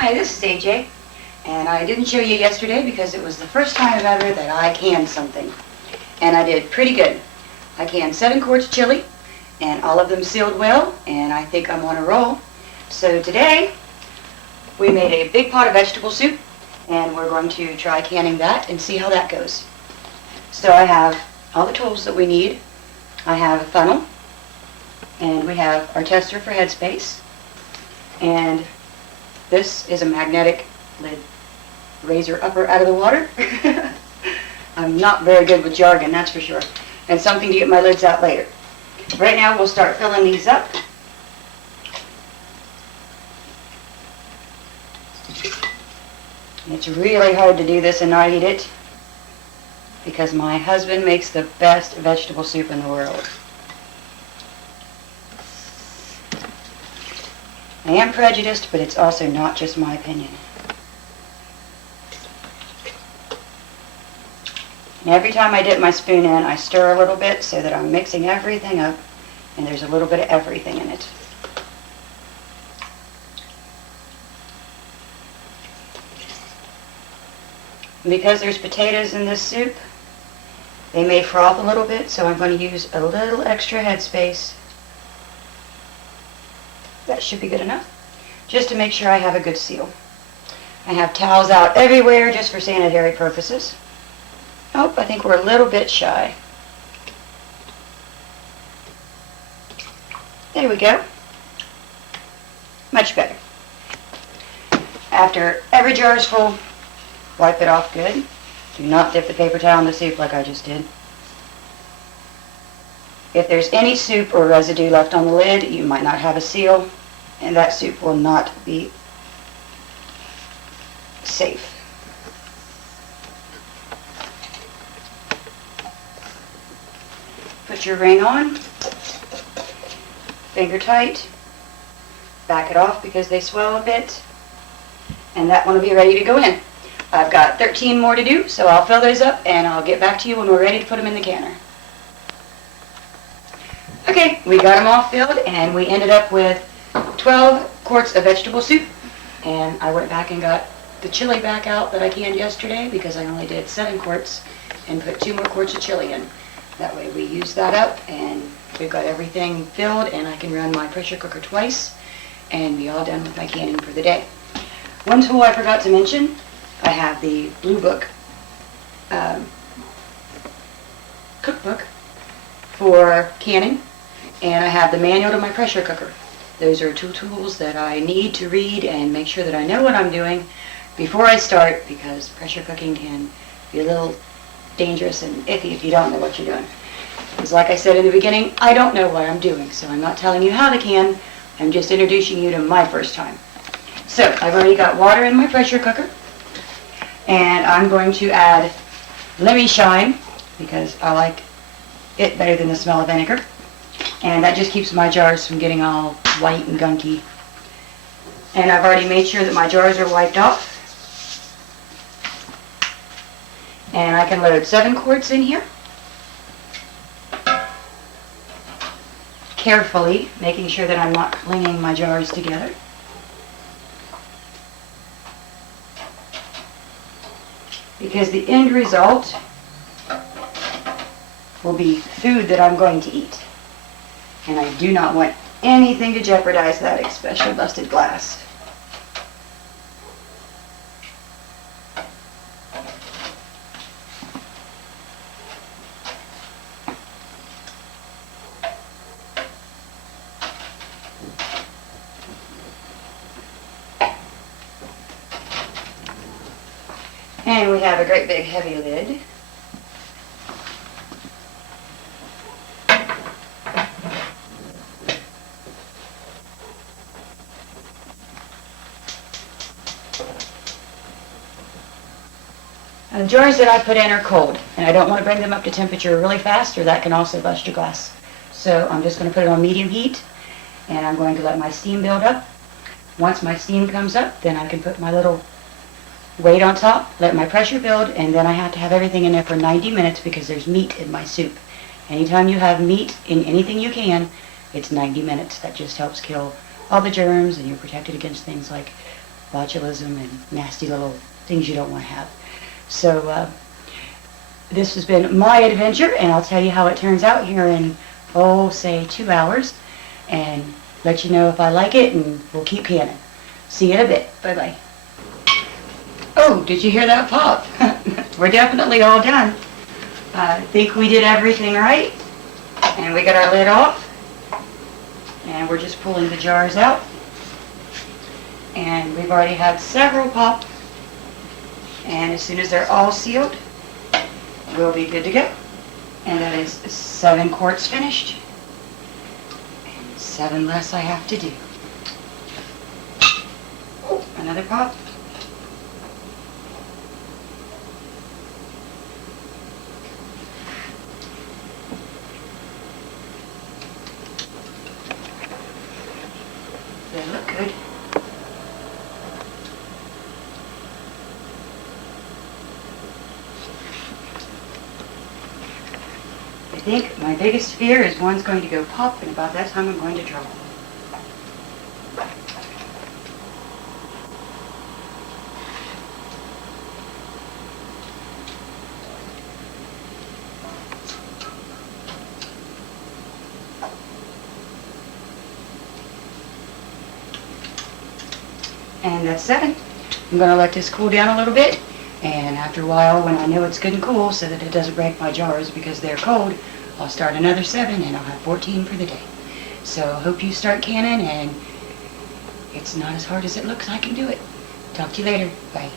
Hi, this is AJ, and I didn't show you yesterday because it was the first time ever that I canned something, and I did pretty good. I canned 7 quarts of chili, and all of them sealed well, and I think I'm on a roll. So today, we made a big pot of vegetable soup, and we're going to try canning that and see how that goes. So I have all the tools that we need. I have a funnel, and we have our tester for headspace, and this is a magnetic lid raiser upper out of the water. I'm not very good with jargon, that's for sure. And something to get my lids out later. Right now we'll start filling these up. It's really hard to do this and not eat it because my husband makes the best vegetable soup in the world. I am prejudiced, but it's also not just my opinion. And every time I dip my spoon in, I stir a little bit so that I'm mixing everything up and there's a little bit of everything in it. And because there's potatoes in this soup, they may froth a little bit, so I'm going to use a little extra headspace. That should be good enough, just to make sure I have a good seal. I have towels out everywhere just for sanitary purposes. Oh, I think we're a little bit shy. There we go. Much better. After every jar is full, wipe it off good. Do not dip the paper towel in the soup like I just did. If there's any soup or residue left on the lid, you might not have a seal, and that soup will not be safe. Put your ring on, finger tight, back it off because they swell a bit, and that one will be ready to go in. I've got 13 more to do, so I'll fill those up and I'll get back to you when we're ready to put them in the canner. Okay, we got them all filled and we ended up with 12 quarts of vegetable soup, and I went back and got the chili back out that I canned yesterday because I only did 7 quarts and put 2 more quarts of chili in. That way we use that up and we've got everything filled and I can run my pressure cooker twice and be all done with my canning for the day. One tool I forgot to mention, I have the Blue Book cookbook for canning, and I have the manual to my pressure cooker. Those are 2 tools that I need to read and make sure that I know what I'm doing before I start, because pressure cooking can be a little dangerous and iffy if you don't know what you're doing. Because like I said in the beginning, I don't know what I'm doing, so I'm not telling you how to can, I'm just introducing you to my first time. So I've already got water in my pressure cooker, and I'm going to add Lemmy Shine because I like it better than the smell of vinegar, and that just keeps my jars from getting all white and gunky. And I've already made sure that my jars are wiped off, and I can load 7 quarts in here, carefully making sure that I'm not clinging my jars together. Because the end result will be food that I'm going to eat. And I do not want anything to jeopardize that, especially busted glass. And we have a great big heavy lid. And the jars that I put in are cold, and I don't want to bring them up to temperature really fast, or that can also bust your glass. So I'm just going to put it on medium heat, and I'm going to let my steam build up. Once my steam comes up, then I can put my little weight on top, let my pressure build, and then I have to have everything in there for 90 minutes because there's meat in my soup. Anytime you have meat in anything you can, it's 90 minutes. That just helps kill all the germs, and you're protected against things like botulism and nasty little things you don't want to have. So this has been my adventure, and I'll tell you how it turns out here in, say 2 hours, and let you know if I like it, and we'll keep canning. See you in a bit. Bye-bye. Oh, did you hear that pop? We're definitely all done. I think we did everything right, and we got our lid off, and we're just pulling the jars out, and we've already had several pop, and as soon as they're all sealed, we'll be good to go. And that is 7 quarts finished, and 7 less I have to do. Oh, another pop. They look good. I think my biggest fear is one's going to go pop, and about that time I'm going to drop. And that's 7. I'm going to let this cool down a little bit, and after a while, when I know it's good and cool so that it doesn't break my jars because they're cold, I'll start another 7 and I'll have 14 for the day. So hope you start canning, and it's not as hard as it looks. I can do it. Talk to you later. Bye.